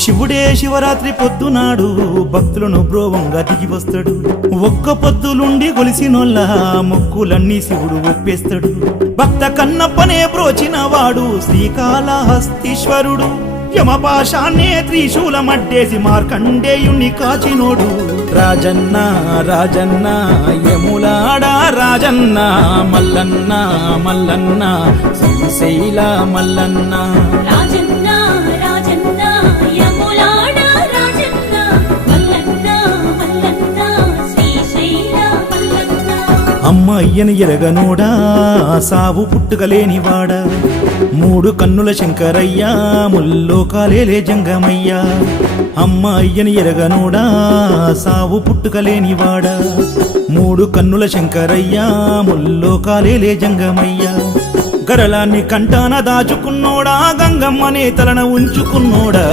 శివుడే శివరాత్రి పొద్దునాడు భక్తులను బ్రోవంగా దిగి వస్తాడు. ఒక్క పొద్దులుండి గొలిసినోళ్ళ మొక్కులన్నీ శివుడు ఒప్పేస్తాడు. భక్త కన్నప్పనే బ్రోచిన వాడు శ్రీకాళహస్తీశ్వరుడు. యమపాశాన్నే త్రిశూలమడ్డేసి మార్కండేయుణ్ణి కాచినోడు. రాజన్న రాజన్న యములాడ రాజన్న మల్లన్న మల్లన్న శ్రీశైల మల్లన్న. రాజన్న రాజన్న యములాడ రాజన్న మల్లన్న మల్లన్న శ్రీశైల మల్లన్న. అమ్మయ్యను ఎరగనోడా సావు పుట్టుకలేనివాడా, మూడు కన్నుల శంకరయ్యా ముల్లోకాలేలే జంగమయ్యా. అమ్మయ్యను ఎరగనోడా సావు పుట్టుకలేనివాడా, మూడు కన్నుల శంకరయ్యా ముల్లోకాలేలే జంగమయ్యా. గరళాన్ని కంటాన దాచుకున్నోడా, గంగమ్మనే తలన ఉంచుకున్నోడా.